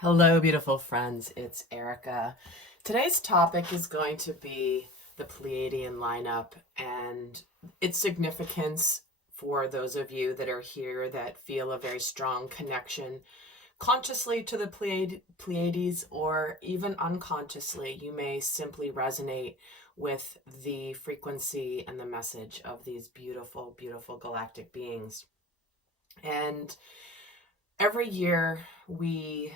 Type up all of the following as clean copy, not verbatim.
Hello, beautiful friends. It's Erika. Today's topic is going to be the Pleiadian lineup and its significance for those of you that are here that feel a very strong connection consciously to the Pleiades, or even unconsciously. You may simply resonate with the frequency and the message of these beautiful, beautiful galactic beings. And every year we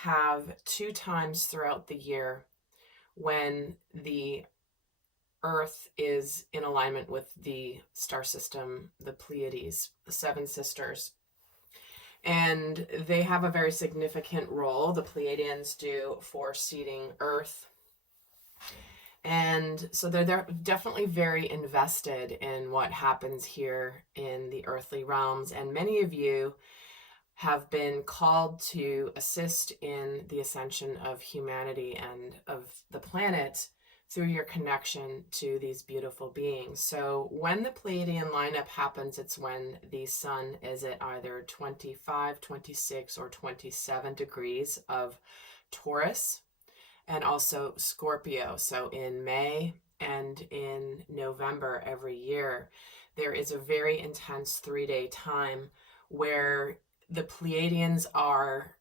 have two times throughout the year when the Earth is in alignment with the star system, the Pleiades, the seven sisters. And they have a very significant role, the Pleiadians do, for seeding Earth. And so they're definitely very invested in what happens here in the earthly realms. And many of you have been called to assist in the ascension of humanity and of the planet through your connection to these beautiful beings. So when the Pleiadian lineup happens, it's when the sun is at either 25, 26, or 27 degrees of Taurus and also Scorpio. So in May and in November every year, there is a very intense 3-day time where the Pleiadians are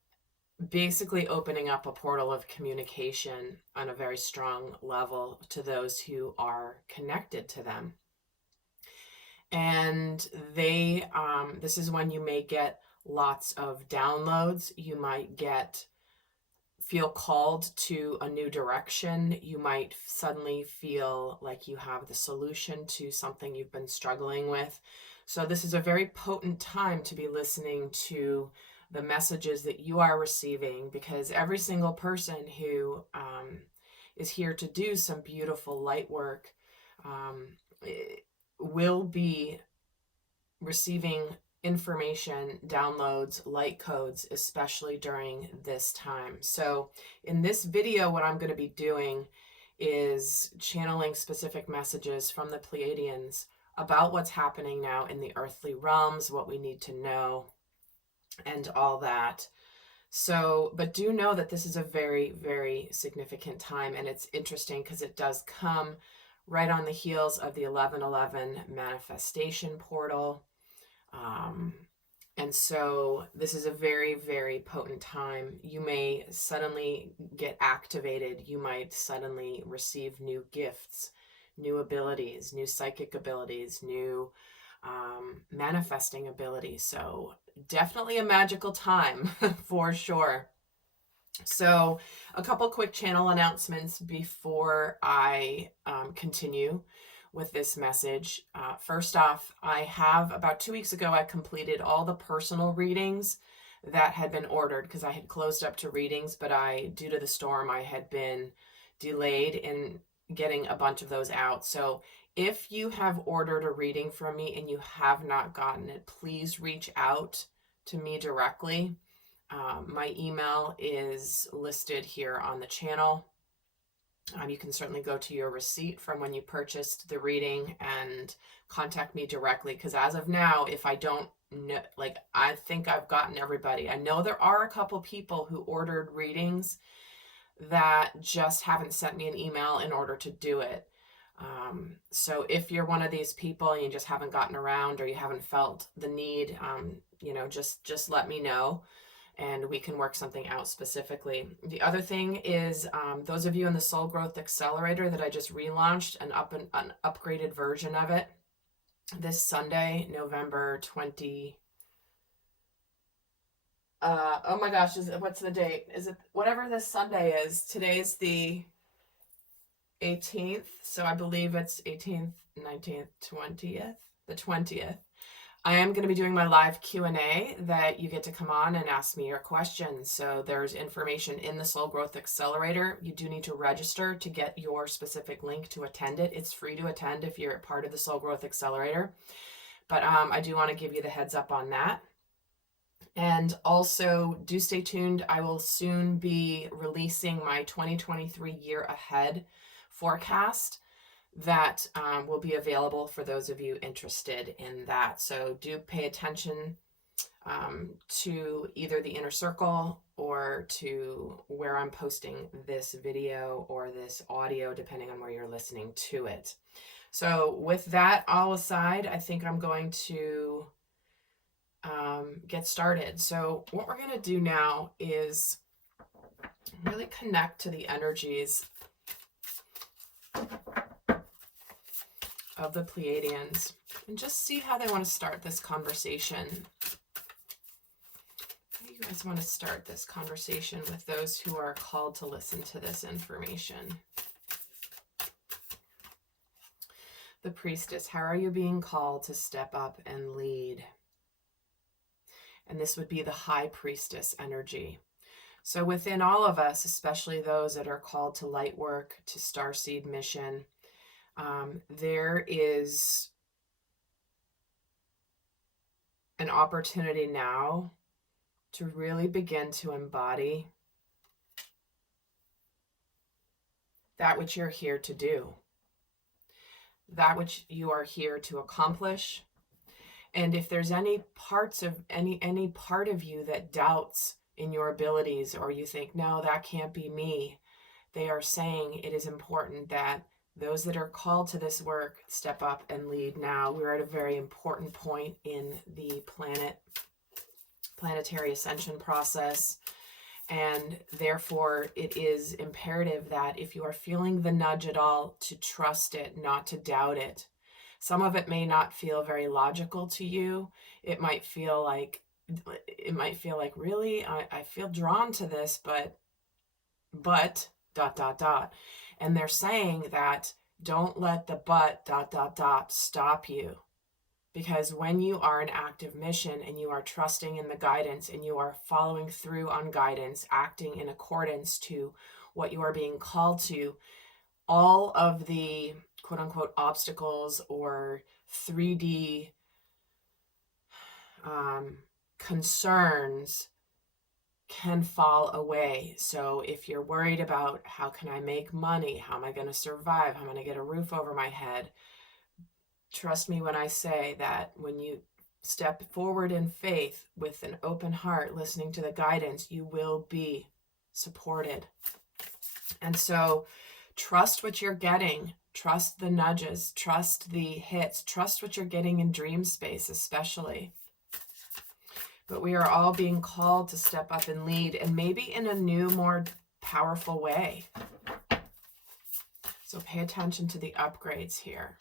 basically opening up a portal of communication on a very strong level to those who are connected to them. And this is when you may get lots of downloads. You might feel called to a new direction. You might suddenly feel like you have the solution to something you've been struggling with. So this is a very potent time to be listening to the messages that you are receiving, because every single person who is here to do some beautiful light work will be receiving information, downloads, light codes, especially during this time. So in this video, what I'm going to be doing is channeling specific messages from the Pleiadians about what's happening now in the earthly realms, what we need to know, and all that. So, but do know that this is a very, very significant time, and it's interesting because it does come right on the heels of the 1111 manifestation portal. And so this is a very, very potent time. You may suddenly get activated. You might suddenly receive new gifts, new abilities, new psychic abilities, new manifesting abilities. So definitely a magical time for sure. So a couple quick channel announcements before I continue with this message. First off, I have about 2 weeks ago, I completed all the personal readings that had been ordered because I had closed up to readings, but due to the storm, I had been delayed in getting a bunch of those out. So if you have ordered a reading from me and you have not gotten it, please reach out to me directly. My email is listed here on the channel. You can certainly go to your receipt from when you purchased the reading and contact me directly, because as of now, if I don't know, I think I've gotten everybody. I know there are a couple people who ordered readings that just haven't sent me an email in order to do it. So if you're one of these people and you just haven't gotten around, or you haven't felt the need, just let me know and we can work something out specifically. The other thing is, those of you in the Soul Growth Accelerator that I just relaunched, an upgraded version of it this Sunday, November 20. Oh my gosh, what's the date? Is it whatever this Sunday is? Today's the 18th, so I believe it's 18th, 19th, 20th, the 20th. I am going to be doing my live Q&A that you get to come on and ask me your questions. So there's information in the Soul Growth Accelerator. You do need to register to get your specific link to attend it. It's free to attend if you're part of the Soul Growth Accelerator. But I do want to give you the heads up on that. And also do stay tuned. I will soon be releasing my 2023 year ahead forecast that will be available for those of you interested in that. So do pay attention to either the Inner Circle or to where I'm posting this video or this audio, depending on where you're listening to it. So with that all aside, I think I'm going to get started. So what we're going to do now is really connect to the energies of the Pleiadians and just see how they want to start this conversation. How do you guys want to start this conversation with those who are called to listen to this information? The Priestess, how are you being called to step up and lead? And this would be the High Priestess energy. So within all of us, especially those that are called to light work, to starseed mission, there is an opportunity now to really begin to embody that which you're here to do, that which you are here to accomplish. And if there's any parts of any part of you that doubts in your abilities, or you think, no, that can't be me, they are saying it is important that those that are called to this work step up and lead now. We're at a very important point in the planetary ascension process. And therefore, it is imperative that if you are feeling the nudge at all, to trust it, not to doubt it. Some of it may not feel very logical to you. It might feel like, really, I feel drawn to this, but, dot, dot, dot. And they're saying that don't let the but, dot, dot, dot stop you. Because when you are an active mission and you are trusting in the guidance and you are following through on guidance, acting in accordance to what you are being called to, all of the quote unquote obstacles or 3D concerns can fall away. So if you're worried about how can I make money, how am I going to survive, how am I going to get a roof over my head, trust me when I say that when you step forward in faith with an open heart, listening to the guidance, you will be supported. And so trust what you're getting, trust the nudges, trust the hits, trust what you're getting in dream space especially. But we are all being called to step up and lead, and maybe in a new, more powerful way. So pay attention to the upgrades here.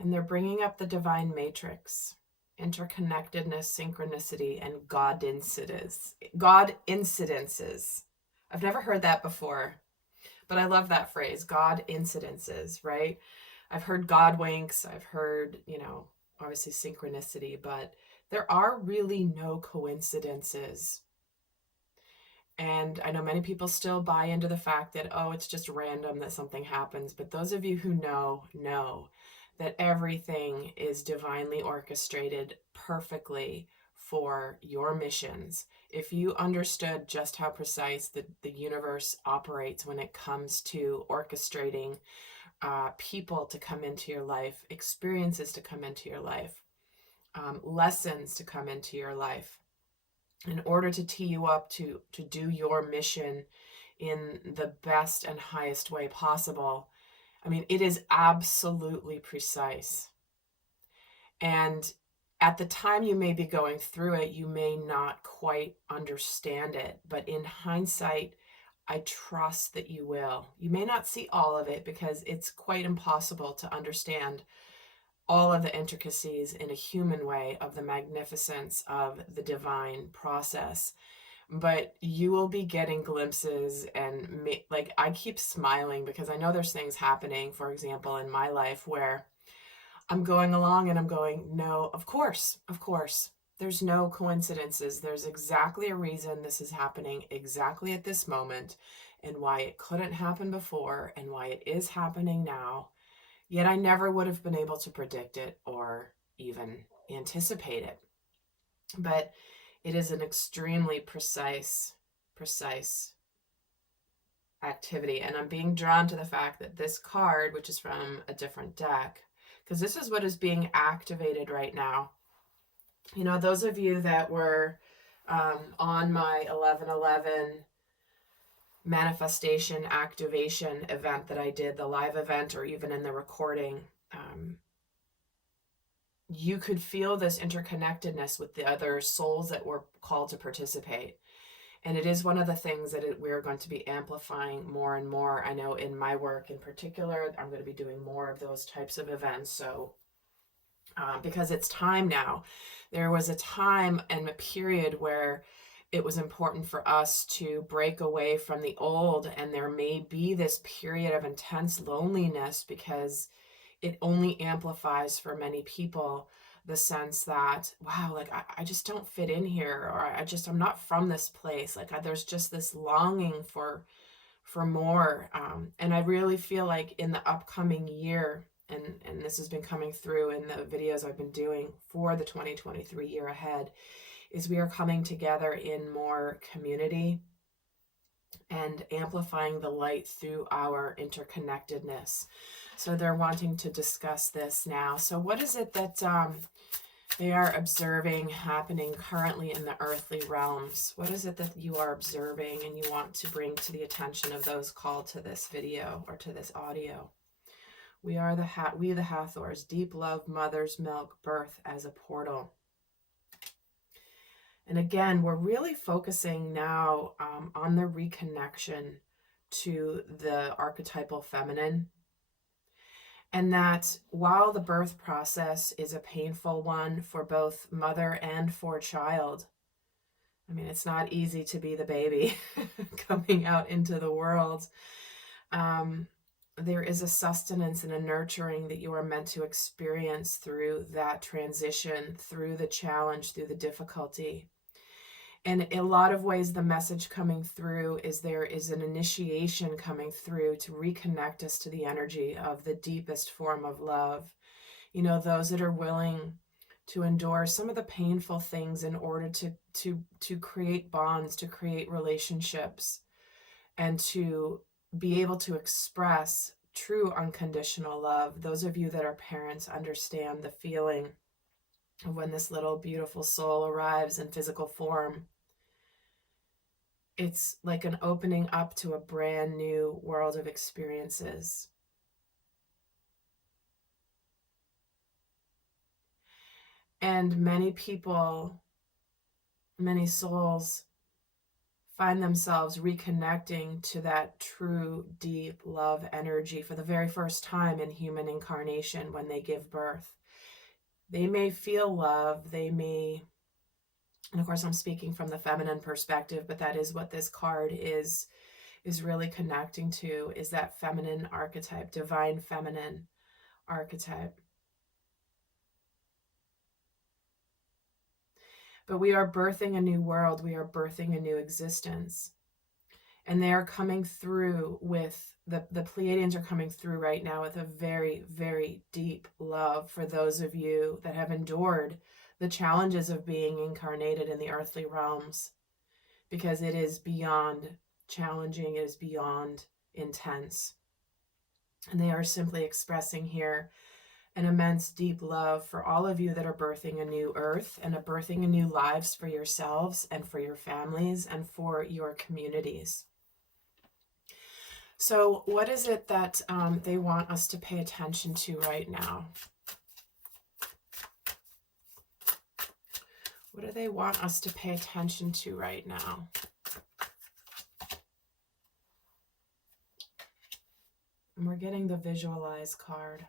And they're bringing up the divine matrix, interconnectedness, synchronicity, and God incidences. I've never heard that before, but I love that phrase, God incidences, right? I've heard God winks, I've heard, obviously synchronicity, but there are really no coincidences. And I know many people still buy into the fact that, oh, it's just random that something happens. But those of you who know that everything is divinely orchestrated perfectly for your missions. If you understood just how precise the universe operates when it comes to orchestrating people to come into your life, experiences to come into your life, lessons to come into your life, in order to tee you up to do your mission in the best and highest way possible. I mean, it is absolutely precise. And at the time you may be going through it, you may not quite understand it. But in hindsight, I trust that you will. You may not see all of it because it's quite impossible to understand all of the intricacies in a human way of the magnificence of the divine process. But you will be getting glimpses, and I keep smiling because I know there's things happening, for example, in my life where I'm going along and I'm going, no, of course. There's no coincidences. There's exactly a reason this is happening exactly at this moment, and why it couldn't happen before and why it is happening now. Yet I never would have been able to predict it or even anticipate it. But it is an extremely precise activity. And I'm being drawn to the fact that this card, which is from a different deck, because this is what is being activated right now. You know, those of you that were on my 11/11 manifestation activation event that I did, the live event, or even in the recording, you could feel this interconnectedness with the other souls that were called to participate. And it is one of the things that we're going to be amplifying more and more. I know in my work in particular, I'm going to be doing more of those types of events. So, because it's time now. There was a time and a period where it was important for us to break away from the old, and there may be this period of intense loneliness because it only amplifies for many people the sense that, wow, like I just don't fit in here, or I'm not from this place. Like there's just this longing for more. And I really feel like in the upcoming year, and this has been coming through in the videos I've been doing for the 2023 year ahead, is we are coming together in more community and amplifying the light through our interconnectedness. So they're wanting to discuss this now. So what is it that they are observing happening currently in the earthly realms? What is it that you are observing and you want to bring to the attention of those called to this video or to this audio? We are the Hathors, deep love, mother's milk, birth as a portal. And again, we're really focusing now on the reconnection to the archetypal feminine. And that while the birth process is a painful one for both mother and for child, I mean, it's not easy to be the baby coming out into the world. There is a sustenance and a nurturing that you are meant to experience through that transition, through the challenge, through the difficulty. And in a lot of ways, the message coming through is there is an initiation coming through to reconnect us to the energy of the deepest form of love. You know, those that are willing to endure some of the painful things in order to create bonds, to create relationships, and to be able to express true unconditional love. Those of you that are parents understand the feeling of when this little beautiful soul arrives in physical form. It's like an opening up to a brand new world of experiences. And many people, many souls find themselves reconnecting to that true, deep love energy for the very first time in human incarnation when they give birth. They may feel love, they may, and of course I'm speaking from the feminine perspective, but that is what this card is really connecting to, is that feminine archetype, divine feminine archetype. But we are birthing a new world, we are birthing a new existence. And they are coming through with, the Pleiadians are coming through right now with a very, very deep love for those of you that have endured the challenges of being incarnated in the earthly realms, because it is beyond challenging, it is beyond intense. And they are simply expressing here an immense deep love for all of you that are birthing a new earth and birthing a new lives for yourselves and for your families and for your communities. So what is it that they want us to pay attention to right now? What do they want us to pay attention to right now? And we're getting the visualize card.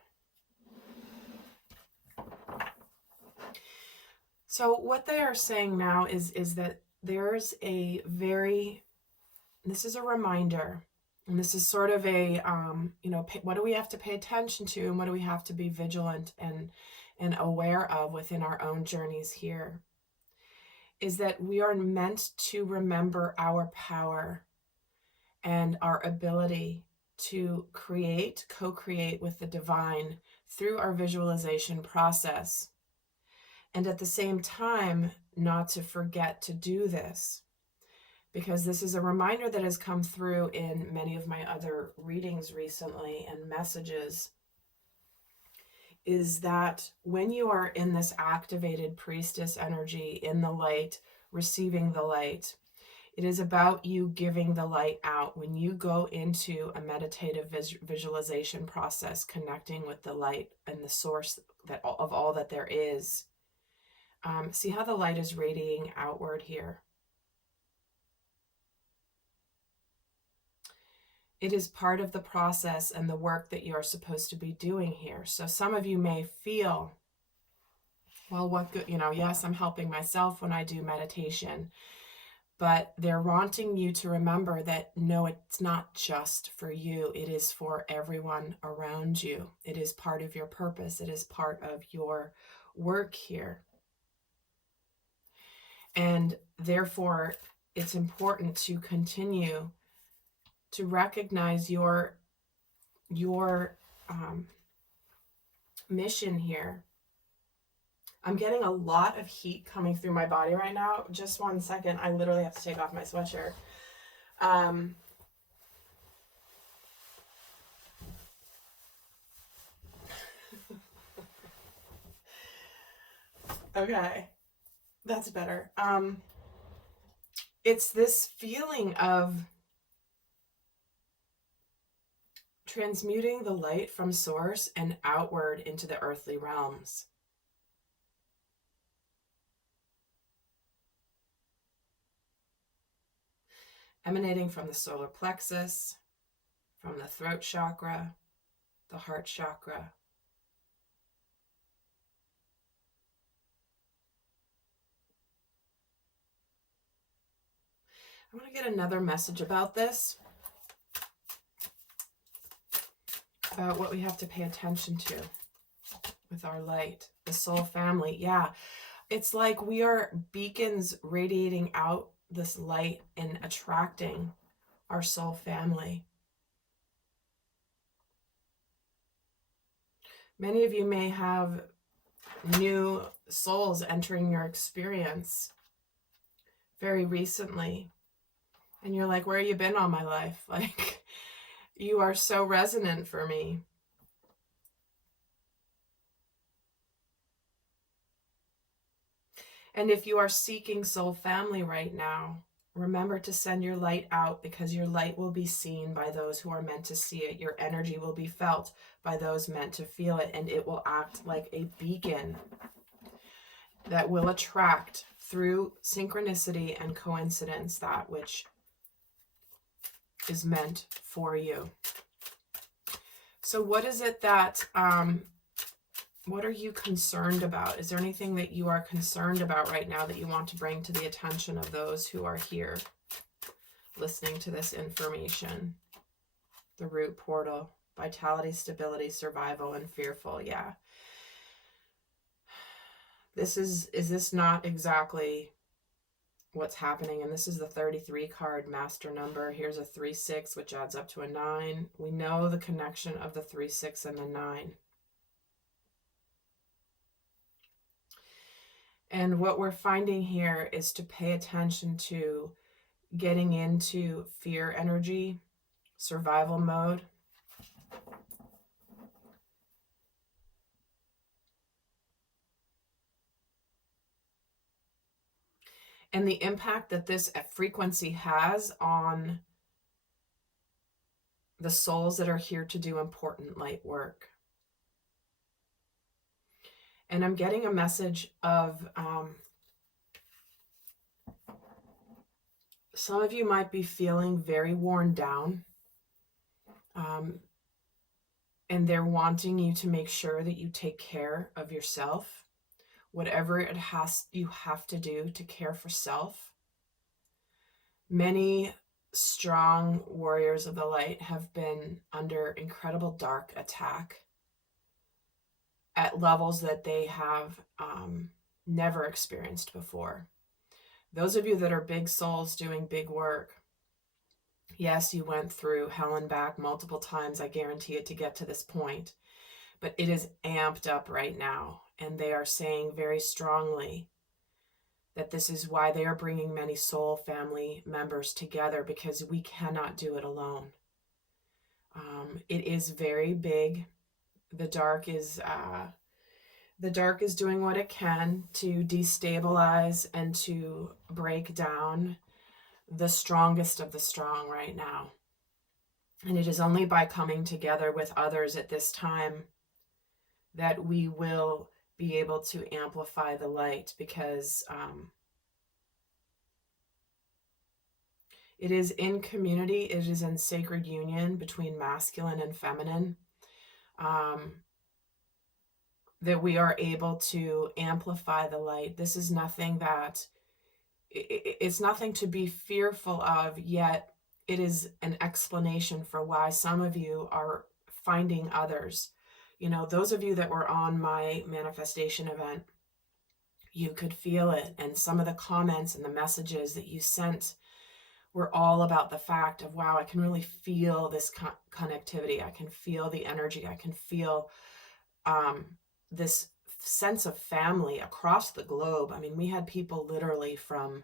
So what they are saying now is that there's a very, this is a reminder, and this is sort of a, what do we have to pay attention to, and what do we have to be vigilant and aware of within our own journeys here, is that we are meant to remember our power and our ability to create, co-create with the divine through our visualization process. And at the same time, not to forget to do this, because this is a reminder that has come through in many of my other readings recently and messages, is that when you are in this activated priestess energy, in the light, receiving the light, it is about you giving the light out. When you go into a meditative visualization process, connecting with the light and the source of all that there is, see how the light is radiating outward here. It is part of the process and the work that you're supposed to be doing here. So some of you may feel, well, what good, yes, I'm helping myself when I do meditation, but they're wanting you to remember that no, it's not just for you. It is for everyone around you. It is part of your purpose. It is part of your work here. And therefore, it's important to continue to recognize your mission here. I'm getting a lot of heat coming through my body right now. Just 1 second. I literally have to take off my sweatshirt. Okay, that's better. It's this feeling of transmuting the light from source and outward into the earthly realms. Emanating from the solar plexus, from the throat chakra, the heart chakra. I want to get another message about this, about what we have to pay attention to with our light, the soul family. Yeah, it's like we are beacons radiating out this light and attracting our soul family. Many of you may have new souls entering your experience very recently. And you're like, where have you been all my life? Like, you are so resonant for me. And if you are seeking soul family right now, remember to send your light out, because your light will be seen by those who are meant to see it. Your energy will be felt by those meant to feel it, and it will act like a beacon that will attract through synchronicity and coincidence that which is meant for you. So what is it that, what are you concerned about? Is there anything that you are concerned about right now that you want to bring to the attention of those who are here listening to this information? The root portal, vitality, stability, survival, and fearful. Yeah. Is this not exactly what's happening? And this is the 33 card master number. Here's a 3-6, which adds up to a 9. We know the connection of the 3-6 and the 9. And what we're finding here is to pay attention to getting into fear energy, survival mode. And the impact that this frequency has on the souls that are here to do important light work. And I'm getting a message of some of you might be feeling very worn down. And they're wanting you to make sure that you take care of yourself. Whatever you have to do to care for self. Many strong warriors of the light have been under incredible dark attack at levels that they have never experienced before. Those of you that are big souls doing big work, yes, you went through hell and back multiple times, I guarantee it, to get to this point. But it is amped up right now. And they are saying very strongly that this is why they are bringing many soul family members together, because we cannot do it alone. It is very big. The dark is The dark is doing what it can to destabilize and to break down the strongest of the strong right now. And it is only by coming together with others at this time that we will be able to amplify the light, because it is in community, it is in sacred union between masculine and feminine, that we are able to amplify the light. This is nothing that, it's nothing to be fearful of, yet it is an explanation for why some of you are finding others. You know, those of you that were on my manifestation event, you could feel it. And some of the comments and the messages that you sent were all about the fact of, wow, I can really feel this connectivity. I can feel the energy. I can feel this sense of family across the globe. I mean, we had people literally from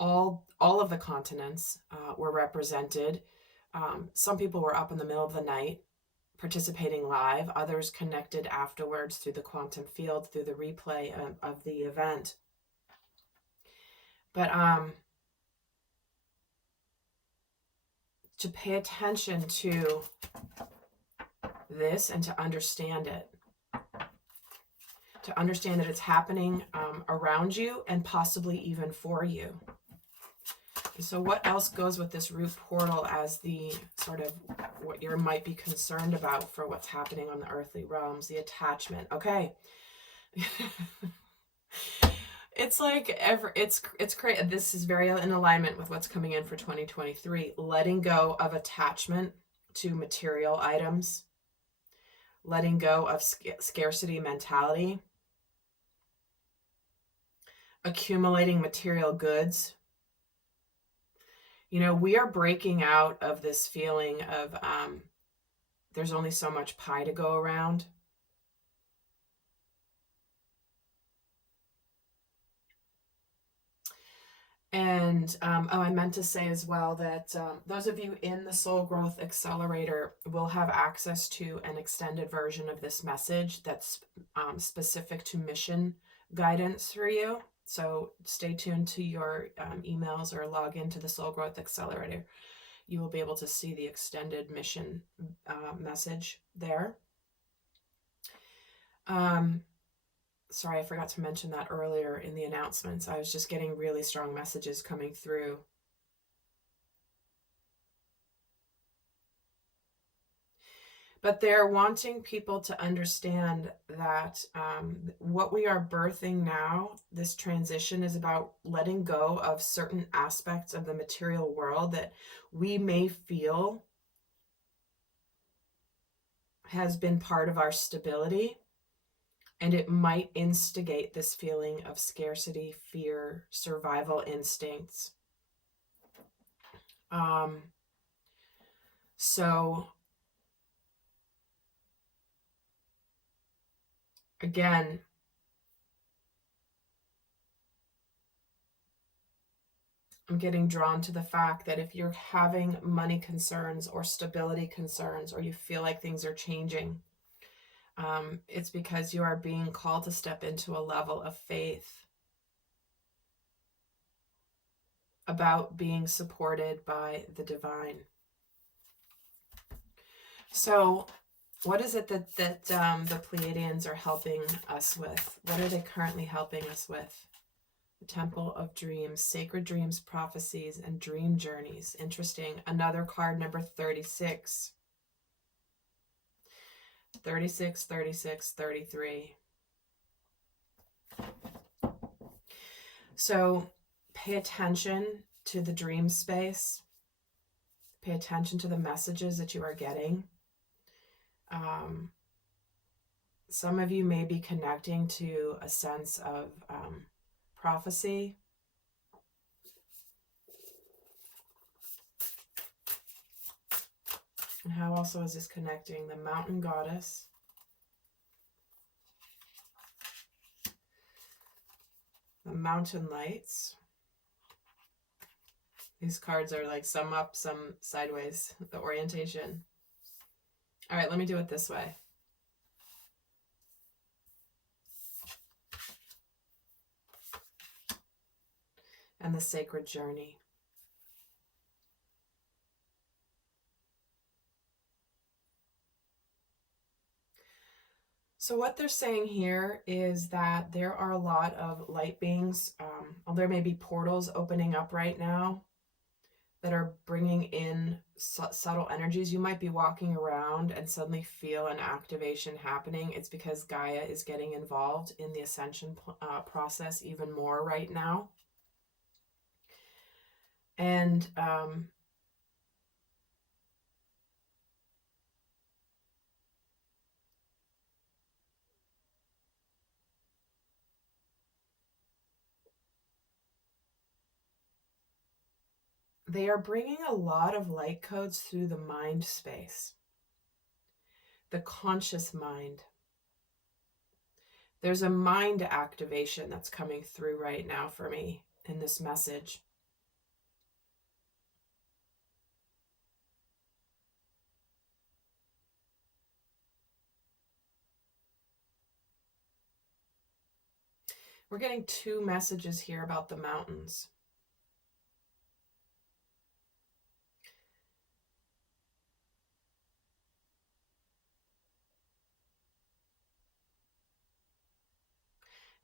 all of the continents were represented. Some people were up in the middle of the night participating live. Others connected afterwards through the quantum field, through the replay of the event. But to pay attention to this and to understand it. To understand that it's happening around you and possibly even for you. So what else goes with this root portal as the sort of what you might be concerned about for what's happening on the earthly realms? The attachment. Okay. It's like it's great. This is very in alignment with what's coming in for 2023. Letting go of attachment to material items. Letting go of scarcity mentality. Accumulating material goods. You know, we are breaking out of this feeling of there's only so much pie to go around. And I meant to say as well that those of you in the Soul Growth Accelerator will have access to an extended version of this message that's specific to mission guidance for you. So stay tuned to your emails or log into the Soul Growth Accelerator. You will be able to see the extended mission message there. Sorry, I forgot to mention that earlier in the announcements. I was just getting really strong messages coming through. But they're wanting people to understand that what we are birthing now, this transition, is about letting go of certain aspects of the material world that we may feel has been part of our stability. And it might instigate this feeling of scarcity, fear, survival instincts. So again, I'm getting drawn to the fact that if you're having money concerns or stability concerns, or you feel like things are changing, it's because you are being called to step into a level of faith about being supported by the divine. So what is it that the Pleiadians are helping us with? What are they currently helping us with? The Temple of Dreams, Sacred Dreams, Prophecies, and Dream Journeys. Interesting. Another card, number 36. 36, 36, 33. So pay attention to the dream space. Pay attention to the messages that you are getting. Some of you may be connecting to a sense of prophecy. And how also is this connecting? The Mountain Goddess. The Mountain Lights. These cards are like some up, some sideways, the orientation. All right, let me do it this way. and the sacred journey. So what they're saying here is that there are a lot of light beings. There may be portals opening up right now that are bringing in subtle energies. You might be walking around and suddenly feel an activation happening. It's because Gaia is getting involved in the ascension process even more right now. And they are bringing a lot of light codes through the mind space, the conscious mind. There's a mind activation that's coming through right now for me in this message. We're getting two messages here about the mountains.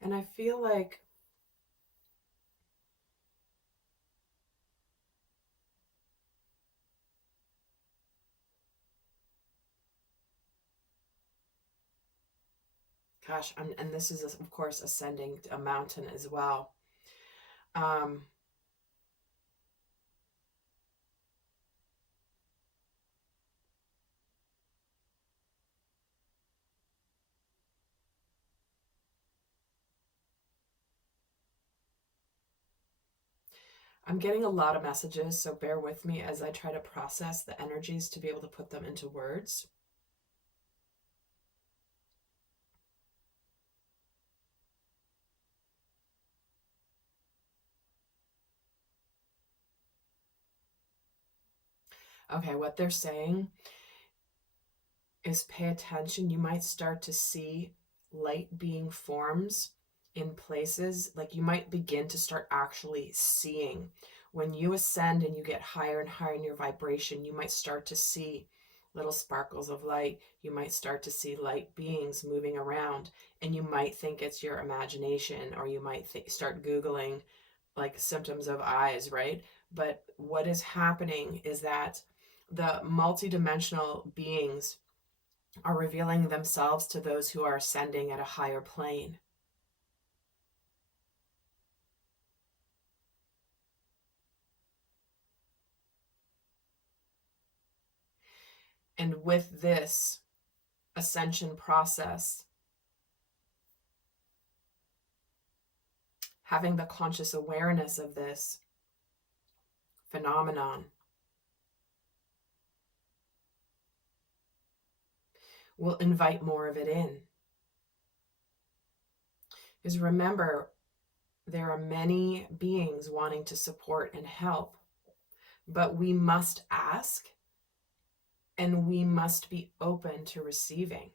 And I feel like gosh, and this is, of course, ascending a mountain as well. I'm getting a lot of messages, so bear with me as I try to process the energies to be able to put them into words. Okay, what they're saying is pay attention. You might start to see light being forms in places, like you might begin to start actually seeing. When you ascend and you get higher and higher in your vibration, you might start to see little sparkles of light. You might start to see light beings moving around, and you might think it's your imagination, or you might start Googling like symptoms of eyes, right? But what is happening is that the multidimensional beings are revealing themselves to those who are ascending at a higher plane. And with this ascension process, having the conscious awareness of this phenomenon will invite more of it in. Because remember, there are many beings wanting to support and help, but we must ask and we must be open to receiving.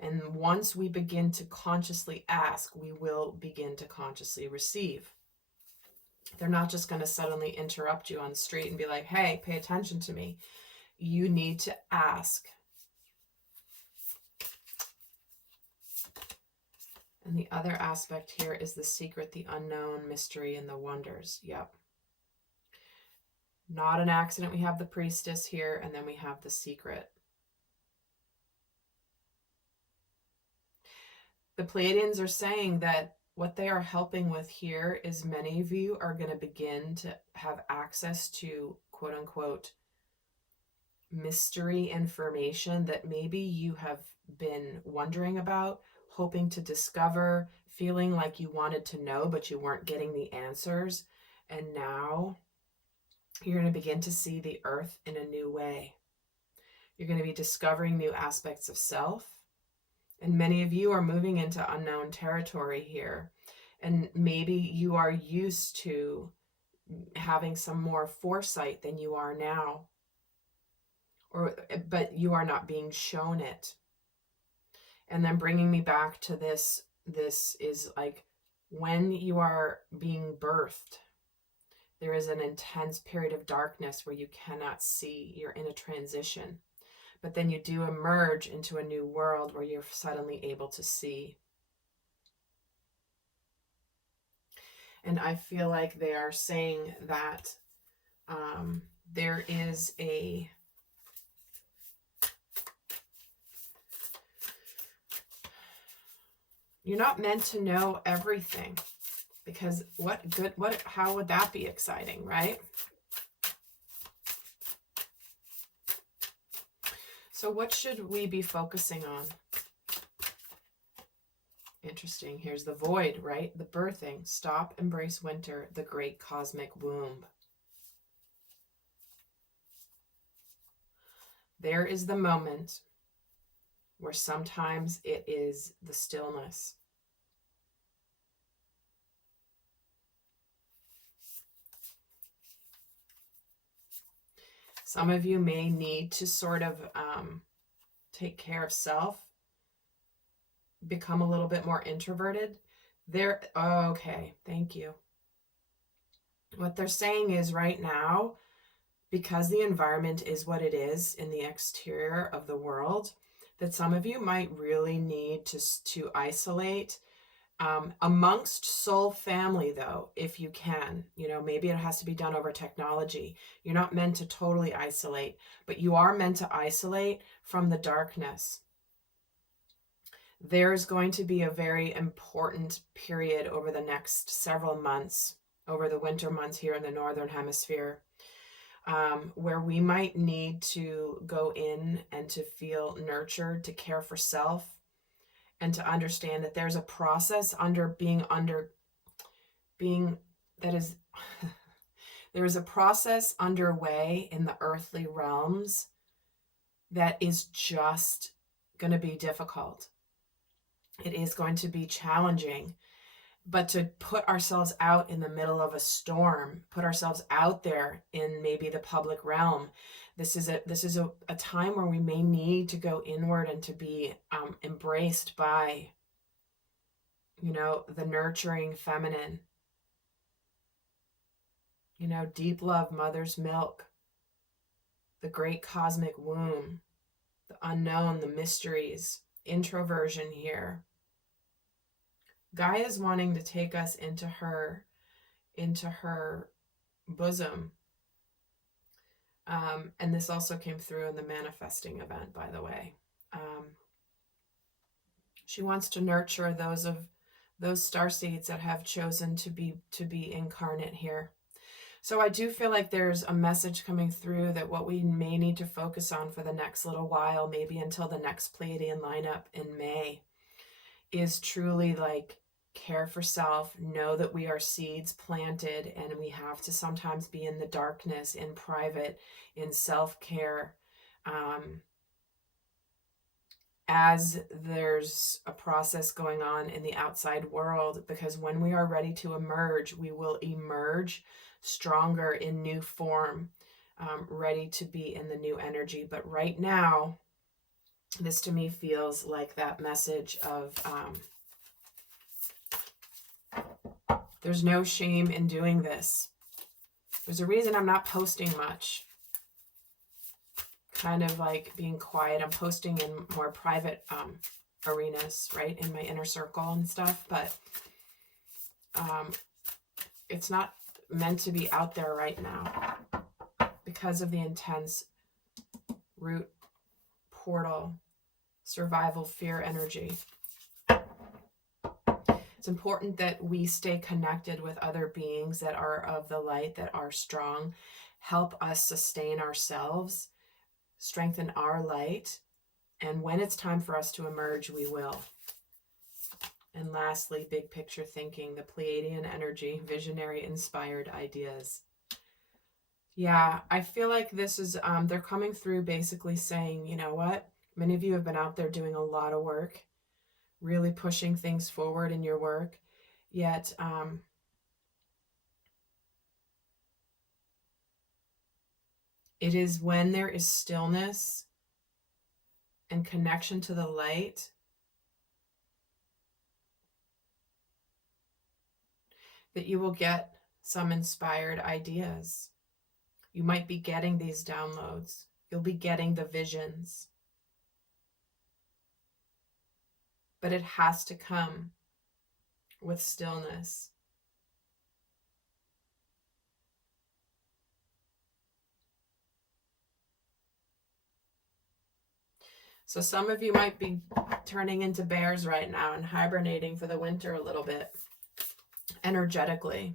And once we begin to consciously ask, we will begin to consciously receive. They're not just going to suddenly interrupt you on the street and be like, hey, pay attention to me. You need to ask. And the other aspect here is the secret, the unknown, mystery, and the wonders. Yep. Not an accident. We have the priestess here, and then we have the secret. The Pleiadians are saying that what they are helping with here is many of you are going to begin to have access to quote unquote mystery information that maybe you have been wondering about, hoping to discover, feeling like you wanted to know, but you weren't getting the answers. And now you're going to begin to see the earth in a new way. You're going to be discovering new aspects of self. And many of you are moving into unknown territory here. And maybe you are used to having some more foresight than you are now. But you are not being shown it. And then bringing me back to this is like When you are being birthed, there is an intense period of darkness where you cannot see. You're in a transition. But then you do emerge into a new world where you're suddenly able to see. And I feel like they are saying that there is you're not meant to know everything, because how would that be exciting, right? So what should we be focusing on? Interesting. Here's the void, right? The birthing. Stop, embrace winter, the great cosmic womb. There is the moment where sometimes it is the stillness. Some of you may need to sort of take care of self, become a little bit more introverted. Okay, thank you. What they're saying is right now, because the environment is what it is in the exterior of the world, that some of you might really need to isolate amongst soul family, though, if you can. Maybe it has to be done over technology. You're not meant to totally isolate, but you are meant to isolate from the darkness. There's going to be a very important period over the next several months, over the winter months here in the Northern Hemisphere, where we might need to go in and to feel nurtured, to care for self, and to understand that there's a process there is a process underway in the earthly realms that is just going to be difficult. It is going to be challenging, but to put ourselves out in the middle of a storm, put ourselves out there in maybe the public realm, this is a time where we may need to go inward and to be embraced by, the nurturing feminine, deep love, mother's milk, the great cosmic womb, the unknown, the mysteries, introversion here. Gaia is wanting to take us into her bosom. And this also came through in the manifesting event, by the way. She wants to nurture those star seeds that have chosen to be incarnate here. So I do feel like there's a message coming through that what we may need to focus on for the next little while, maybe until the next Pleiadian lineup in May, is truly like care for self, know that we are seeds planted, and we have to sometimes be in the darkness, in private, in self-care, as there's a process going on in the outside world, because when we are ready to emerge, we will emerge stronger in new form, ready to be in the new energy. But right now, this to me feels like that message of there's no shame in doing this. There's a reason I'm not posting much. Kind of like being quiet. I'm posting in more private arenas, right? In my inner circle and stuff. But it's not meant to be out there right now because of the intense root portal survival fear energy. It's important that we stay connected with other beings that are of the light, that are strong, help us sustain ourselves, strengthen our light, and when it's time for us to emerge, we will. And lastly, big picture thinking, the Pleiadian energy, visionary, inspired ideas. Yeah, I feel like this is, they're coming through basically saying, you know what? Many of you have been out there doing a lot of work, really pushing things forward in your work, yet it is when there is stillness and connection to the light that you will get some inspired ideas. You might be getting these downloads. You'll be getting the visions. But it has to come with stillness. So some of you might be turning into bears right now and hibernating for the winter a little bit, energetically.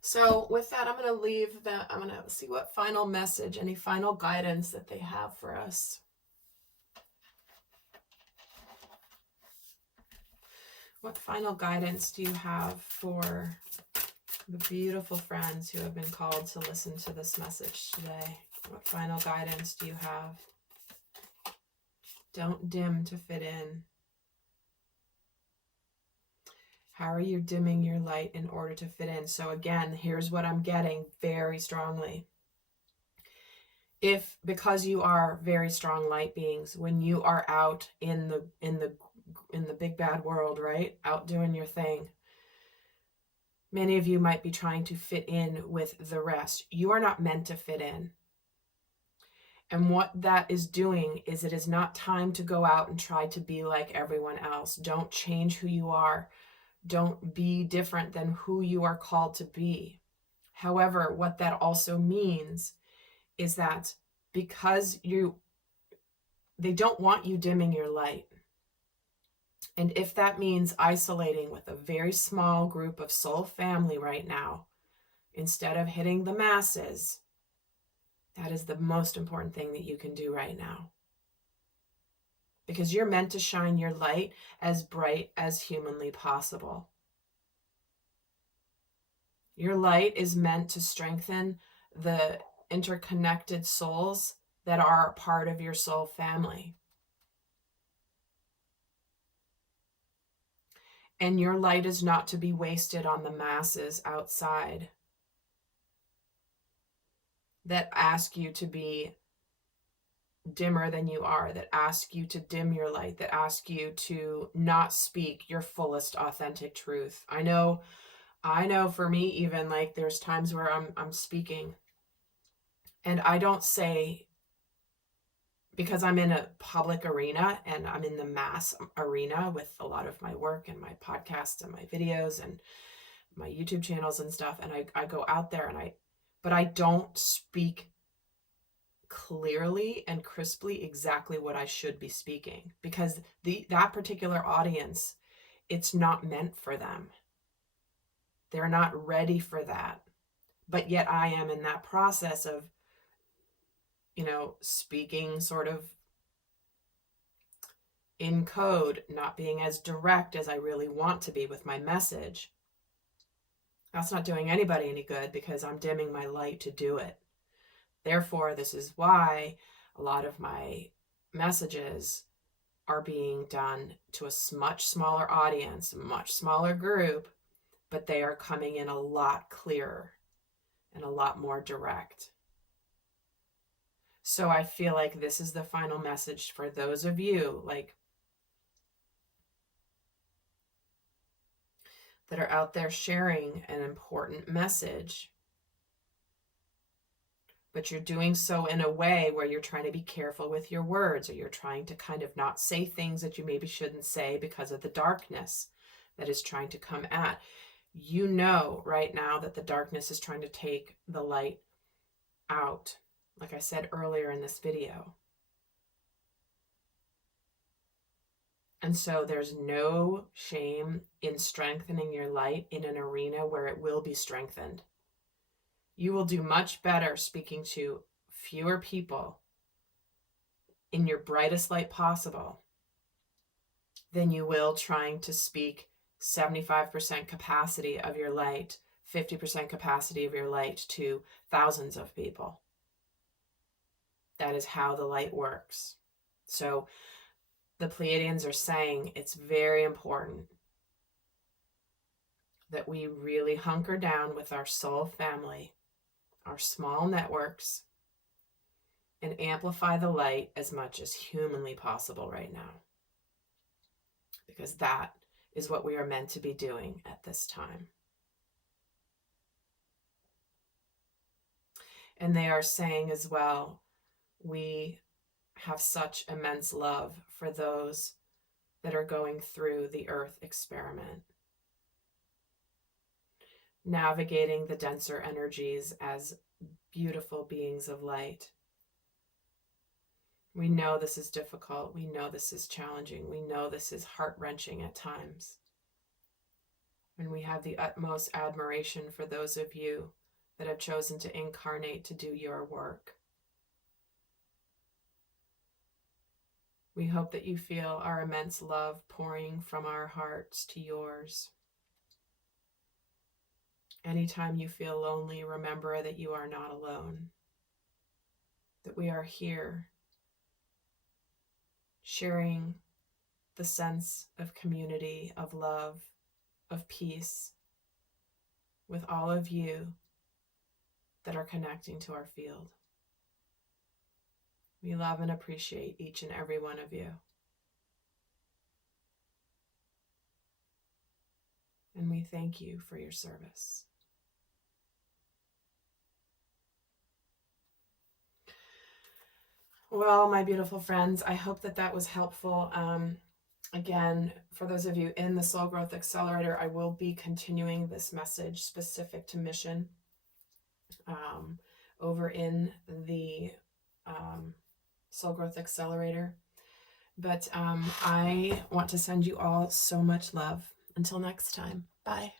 So with that, I'm going to leave that. I'm going to see what final message, any final guidance that they have for us. What final guidance do you have for the beautiful friends who have been called to listen to this message today? What final guidance do you have? Don't dim to fit in. How are you dimming your light in order to fit in? So again, here's what I'm getting very strongly. If, because you are very strong light beings, when you are out in the big bad world, right? Out doing your thing, many of you might be trying to fit in with the rest. You are not meant to fit in. And what that is doing is it is not time to go out and try to be like everyone else. Don't change who you are. Don't be different than who you are called to be. However, what that also means is that because they don't want you dimming your light. And if that means isolating with a very small group of soul family right now, instead of hitting the masses, that is the most important thing that you can do right now. Because you're meant to shine your light as bright as humanly possible. Your light is meant to strengthen the interconnected souls that are part of your soul family. And your light is not to be wasted on the masses outside that ask you to be dimmer than you are, that ask you to dim your light, that ask you to not speak your fullest authentic truth. I know for me, even, like, there's times where I'm speaking and I don't say, because I'm in a public arena and I'm in the mass arena with a lot of my work and my podcasts and my videos and my YouTube channels and stuff. And I go out there but I don't speak clearly and crisply exactly what I should be speaking, because that particular audience, it's not meant for them. They're not ready for that. But yet I am in that process of, speaking sort of in code, not being as direct as I really want to be with my message. That's not doing anybody any good, because I'm dimming my light to do it. Therefore, this is why a lot of my messages are being done to a much smaller audience, a much smaller group, but they are coming in a lot clearer and a lot more direct. So I feel like this is the final message for those of you, that are out there sharing an important message, but you're doing so in a way where you're trying to be careful with your words, or you're trying to kind of not say things that you maybe shouldn't say because of the darkness that is trying to come at. You know right now that the darkness is trying to take the light out, like I said earlier in this video. And so there's no shame in strengthening your light in an arena where it will be strengthened. You will do much better speaking to fewer people in your brightest light possible than you will trying to speak 75% capacity of your light, 50% capacity of your light to thousands of people. That is how the light works. So the Pleiadians are saying it's very important that we really hunker down with our soul family, our small networks, and amplify the light as much as humanly possible right now. Because that is what we are meant to be doing at this time. And they are saying as well, we have such immense love for those that are going through the Earth experiment, navigating the denser energies as beautiful beings of light. We know this is difficult. We know this is challenging. We know this is heart-wrenching at times. And we have the utmost admiration for those of you that have chosen to incarnate to do your work. We hope that you feel our immense love pouring from our hearts to yours. Anytime you feel lonely, remember that you are not alone, that we are here sharing the sense of community, of love, of peace with all of you that are connecting to our field. We love and appreciate each and every one of you. And we thank you for your service. Well, my beautiful friends, I hope that that was helpful. Again, for those of you in the Soul Growth Accelerator, I will be continuing this message specific to mission over in the Soul Growth Accelerator. But I want to send you all so much love. Until next time, bye.